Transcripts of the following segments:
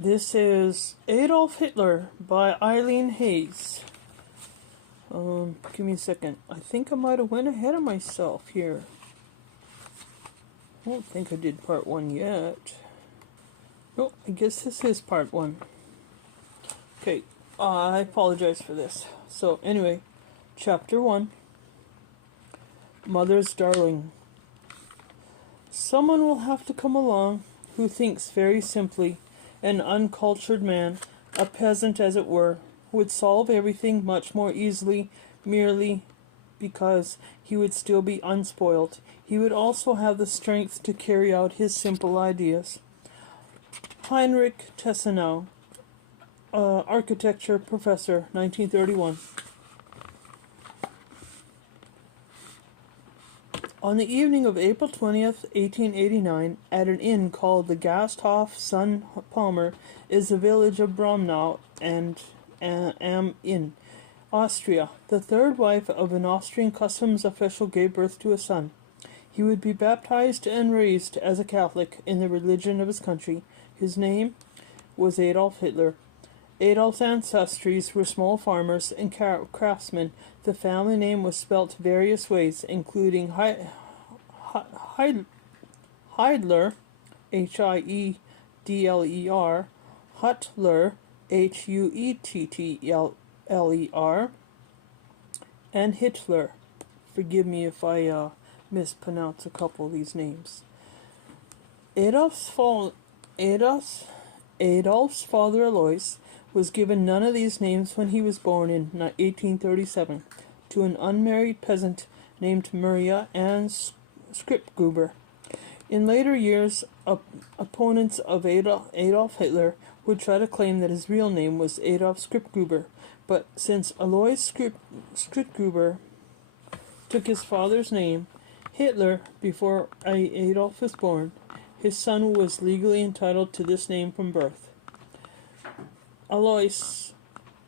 This is Adolf Hitler by Eileen Hayes. Give me a second. I think I might have went ahead of myself here. I don't think I did part 1 yet. No, I guess this is part 1. Okay, I apologize for this. So anyway, chapter 1. Mother's Darling. Someone will have to come along who thinks very simply. An uncultured man, a peasant as it were, would solve everything much more easily merely because he would still be unspoiled. He would also have the strength to carry out his simple ideas. Heinrich Tessenau, architecture professor, 1931. On the evening of April 20th, 1889, at an inn called the Gasthof Sun Palmer, is the village of Bromnau and am in Austria. The third wife of an Austrian customs official gave birth to a son. He would be baptized and raised as a Catholic in the religion of his country. His name was Adolf Hitler. Adolf's ancestries were small farmers and craftsmen. The family name was spelt various ways, including Heidler, H-I-E-D-L-E-R, Huttler, H-U-E-T-T-L-E-R, and Hitler. Forgive me if I mispronounce a couple of these names. Adolf's father, Alois, was given none of these names when he was born in 1837 to an unmarried peasant named Maria Ann Skripgruber. In later years, opponents of Adolf Hitler would try to claim that his real name was Adolf Skripgruber, but since Alois Skripgruber took his father's name, Hitler, before Adolf was born, his son was legally entitled to this name from birth. Alois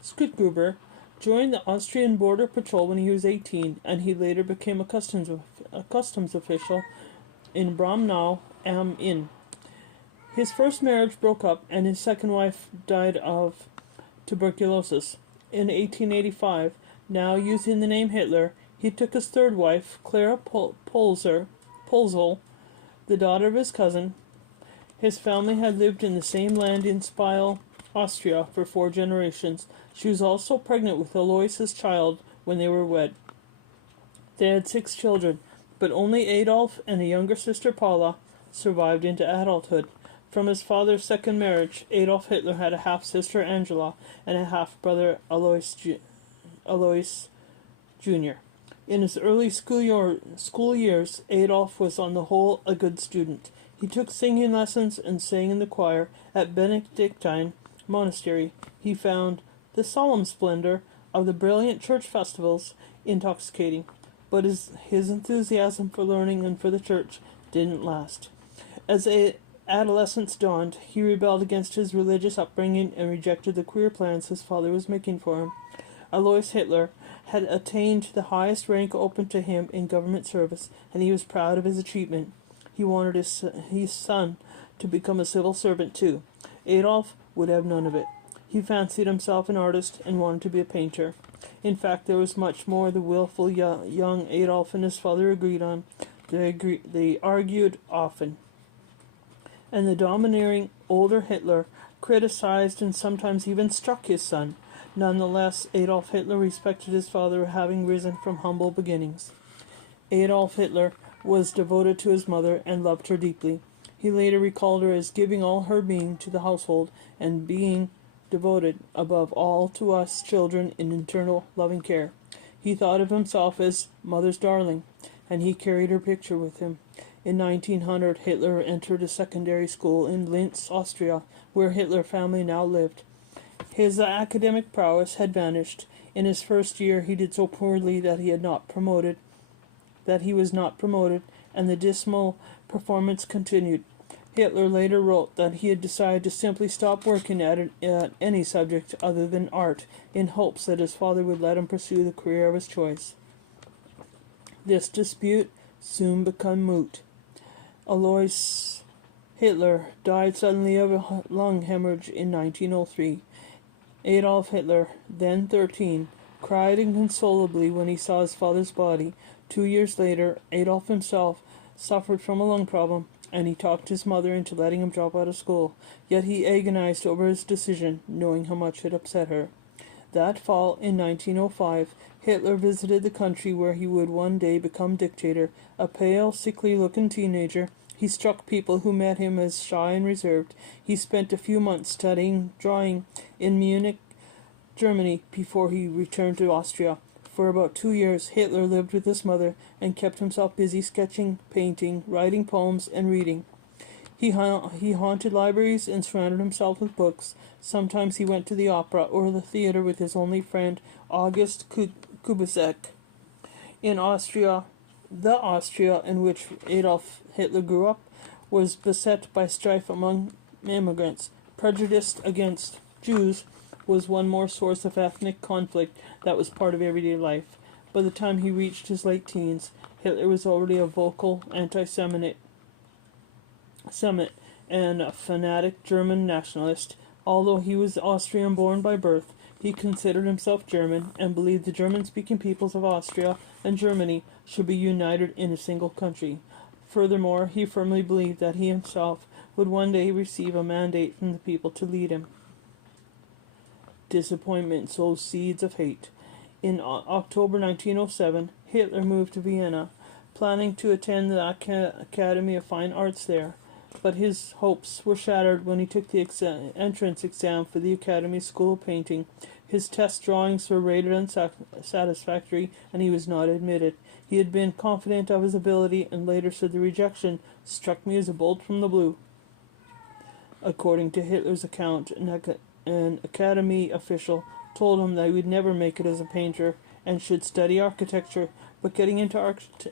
Skripgruber joined the Austrian border patrol when he was 18, and he later became a customs official in Bromnau am Inn. His first marriage broke up, and his second wife died of tuberculosis. In 1885, now using the name Hitler, he took his third wife, Clara Pulzel, the daughter of his cousin. His family had lived in the same land in Spile, Austria, for 4 generations. She was also pregnant with Alois's child when they were wed. They had 6 children, but only Adolf and a younger sister, Paula, survived into adulthood. From his father's second marriage, Adolf Hitler had a half-sister, Angela, and a half-brother, Alois Jr. In his early school years, Adolf was on the whole a good student. He took singing lessons and sang in the choir at Benedictine monastery. He found the solemn splendor of the brilliant church festivals intoxicating, but his enthusiasm for learning and for the church didn't last. As adolescence dawned, he rebelled against his religious upbringing and rejected the queer plans his father was making for him. Alois Hitler had attained the highest rank open to him in government service, and he was proud of his achievement. He wanted his son to become a civil servant too. Adolf would have none of it. He fancied himself an artist and wanted to be a painter. In fact, there was much more the willful young Adolf and his father agreed on. They argued often, and the domineering older Hitler criticized and sometimes even struck his son. Nonetheless, Adolf Hitler respected his father, having risen from humble beginnings. Adolf Hitler was devoted to his mother and loved her deeply. He later recalled her as giving all her being to the household and being devoted above all to us children in eternal loving care. He thought of himself as mother's darling, and he carried her picture with him. In 1900, Hitler entered a secondary school in Linz, Austria, where Hitler family now lived. His academic prowess had vanished. In his first year, he did so poorly that he was not promoted, and the dismal performance continued. Hitler later wrote that he had decided to simply stop working at any subject other than art, in hopes that his father would let him pursue the career of his choice. This dispute soon became moot. Alois Hitler died suddenly of a lung hemorrhage in 1903. Adolf Hitler, then 13, cried inconsolably when he saw his father's body. 2 years later, Adolf himself suffered from a lung problem, and he talked his mother into letting him drop out of school. Yet he agonized over his decision, knowing how much it upset her. That fall, in 1905, Hitler visited the country where he would one day become dictator. A pale, sickly-looking teenager, he struck people who met him as shy and reserved. He spent a few months studying drawing in Munich, Germany, before he returned to Austria. For about 2 years, Hitler lived with his mother and kept himself busy sketching, painting, writing poems, and reading. He haunted libraries and surrounded himself with books. Sometimes he went to the opera or the theater with his only friend, August Kubizek. In Austria, the Austria in which Adolf Hitler grew up was beset by strife among immigrants. Prejudice against Jews was one more source of ethnic conflict that was part of everyday life. By the time he reached his late teens, Hitler was already a vocal anti-Semitic and a fanatic German nationalist. Although he was Austrian-born by birth, he considered himself German and believed the German-speaking peoples of Austria and Germany should be united in a single country. Furthermore, he firmly believed that he himself would one day receive a mandate from the people to lead him. Disappointment sows seeds of hate. In October 1907, Hitler moved to Vienna, planning to attend the Academy of Fine Arts there. But his hopes were shattered when he took the entrance exam for the Academy School of Painting. His test drawings were rated unsatisfactory, and he was not admitted. He had been confident of his ability, and later said, "The rejection struck me as a bolt from the blue." According to Hitler's account, an Academy official told him that he would never make it as a painter and should study architecture, but getting into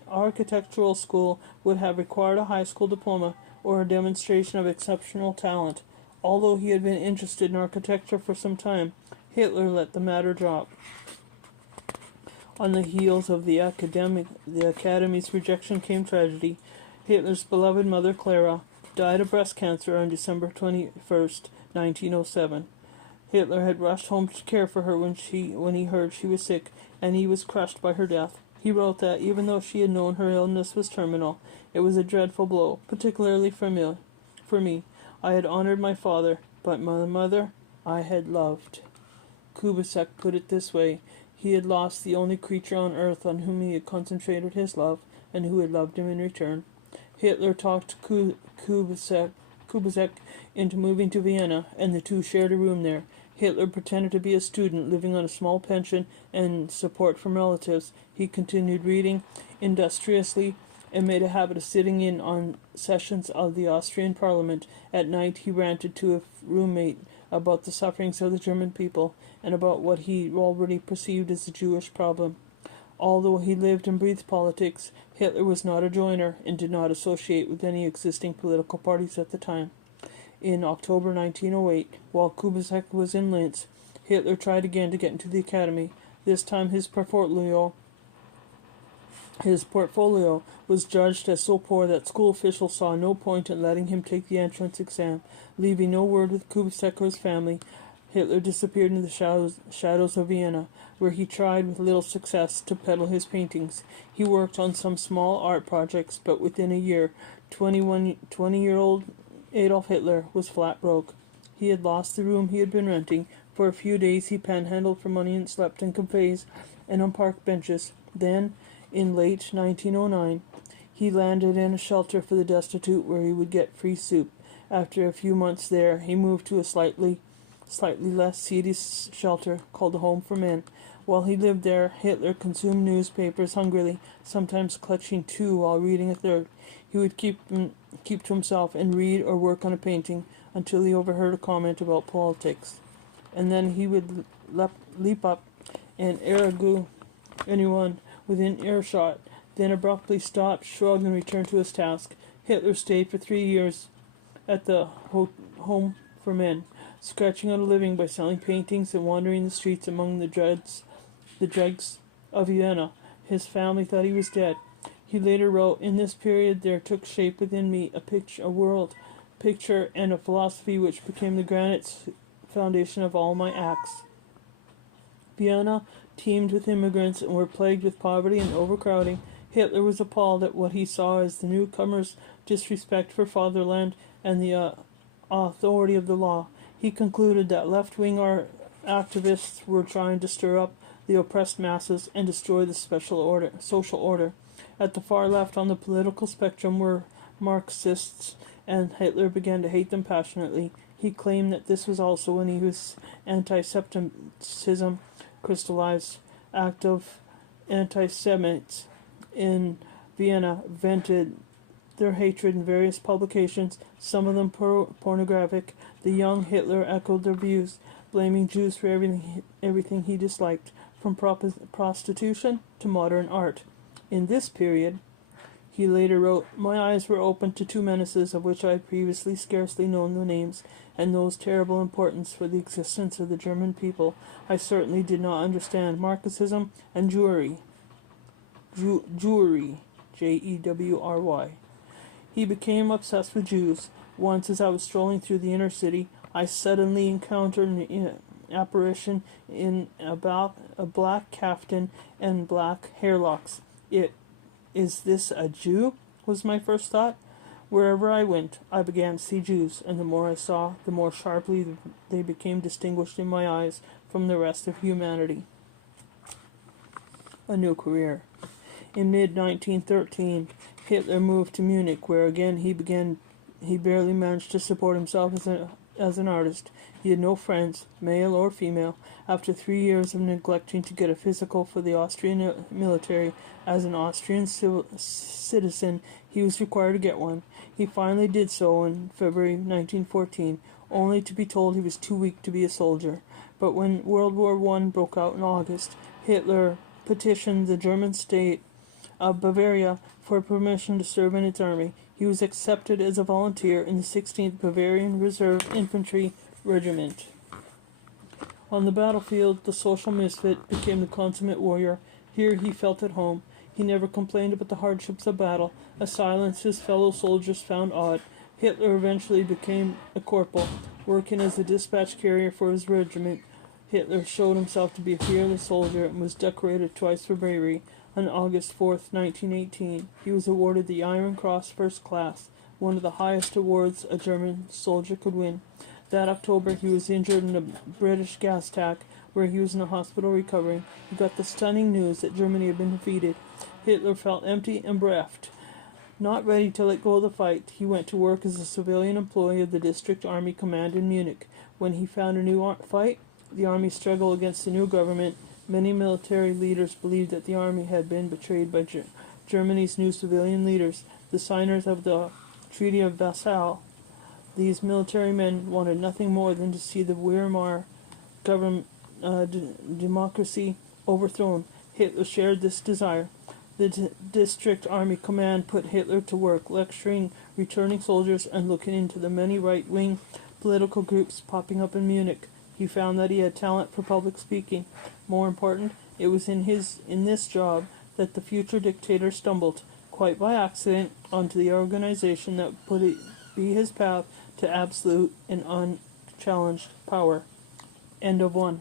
architectural school would have required a high school diploma or a demonstration of exceptional talent. Although he had been interested in architecture for some time, Hitler let the matter drop. On the heels of the Academy's rejection came tragedy. Hitler's beloved mother, Clara, died of breast cancer on December 21st, 1907. Hitler had rushed home to care for her when he heard she was sick, and he was crushed by her death. He wrote that, even though she had known her illness was terminal, it was a dreadful blow, particularly for me. I had honored my father, but my mother I had loved. Kubizek put it this way: he had lost the only creature on earth on whom he had concentrated his love, and who had loved him in return. Hitler talked Kubizek into moving to Vienna, and the two shared a room there. Hitler pretended to be a student living on a small pension and support from relatives. He continued reading industriously and made a habit of sitting in on sessions of the Austrian parliament. At night he ranted to a roommate about the sufferings of the German people and about what he already perceived as the Jewish problem. Although he lived and breathed politics, Hitler was not a joiner and did not associate with any existing political parties at the time. In October 1908, while Kubizek was in Linz, Hitler tried again to get into the academy. This time his portfolio was judged as so poor that school officials saw no point in letting him take the entrance exam. Leaving no word with Kubizek or his family, Hitler disappeared into the shadows of Vienna, where he tried with little success to peddle his paintings. He worked on some small art projects, but within a year, 20-year-old Adolf Hitler was flat broke. He had lost the room he had been renting. For a few days he panhandled for money and slept in cafes and on park benches. Then, in late 1909, he landed in a shelter for the destitute where he would get free soup. After a few months there, he moved to a slightly less seedy shelter called the Home for Men. While he lived there, Hitler consumed newspapers hungrily, sometimes clutching two while reading a third. He would keep to himself and read or work on a painting until he overheard a comment about politics. And then he would leap up and argue anyone within earshot, then abruptly stop, shrug, and return to his task. Hitler stayed for 3 years at the Home for Men, scratching out a living by selling paintings and wandering the streets among the dregs of Vienna. His family thought he was dead. He later wrote, "In this period there took shape within me a world picture and a philosophy which became the granite foundation of all my acts. Vienna teemed with immigrants and were plagued with poverty and overcrowding. Hitler was appalled at what he saw as the newcomers' disrespect for fatherland and the authority of the law. He concluded that left-wing activists were trying to stir up the oppressed masses and destroy the social order. At the far left on the political spectrum were Marxists, and Hitler began to hate them passionately. He claimed that this was also when his anti-Semitism crystallized. Act of anti-Semites in Vienna vented their hatred in various publications, some of them pornographic. The young Hitler echoed their views, blaming Jews for everything he disliked, from prostitution to modern art. In this period, he later wrote, "My eyes were opened to two menaces of which I had previously scarcely known the names, and those terrible importance for the existence of the German people I certainly did not understand: Marxism and Jewry. Jewry, Jewry. He became obsessed with Jews. Once, as I was strolling through the inner city, I suddenly encountered an apparition in a black caftan and black hairlocks. Is this a Jew? Was my first thought. Wherever I went, I began to see Jews, and the more I saw, the more sharply they became distinguished in my eyes from the rest of humanity." A new career. In mid-1913, Hitler moved to Munich, where again he barely managed to support himself as an artist. He had no friends, male or female. After 3 years of neglecting to get a physical for the Austrian military as an Austrian citizen, he was required to get one. He finally did so in February 1914, only to be told he was too weak to be a soldier. But when World War I broke out in August, Hitler petitioned the German state of Bavaria for permission to serve in its army. He was accepted as a volunteer in the 16th Bavarian Reserve Infantry Regiment. On the battlefield, the social misfit became the consummate warrior. Here he felt at home. He never complained about the hardships of battle, a silence his fellow soldiers found odd. Hitler eventually became a corporal, working as a dispatch carrier for his regiment. Hitler showed himself to be a fearless soldier and was decorated twice for bravery. On August 4th, 1918, he was awarded the Iron Cross First Class, one of the highest awards a German soldier could win. That October, he was injured in a British gas attack, where he was in a hospital recovering. He got the stunning news that Germany had been defeated. Hitler felt empty and bereft. Not ready to let go of the fight, he went to work as a civilian employee of the District Army Command in Munich. When he found a new fight, the army struggled against the new government. Many military leaders believed that the army had been betrayed by Germany's new civilian leaders, the signers of the Treaty of Versailles. These military men wanted nothing more than to see the Weimar government democracy overthrown. Hitler shared this desire. The District Army Command put Hitler to work, lecturing returning soldiers and looking into the many right-wing political groups popping up in Munich. He found that he had talent for public speaking. More important, it was in this job that the future dictator stumbled, quite by accident, onto the organization that would be his path to absolute and unchallenged power. End of 1.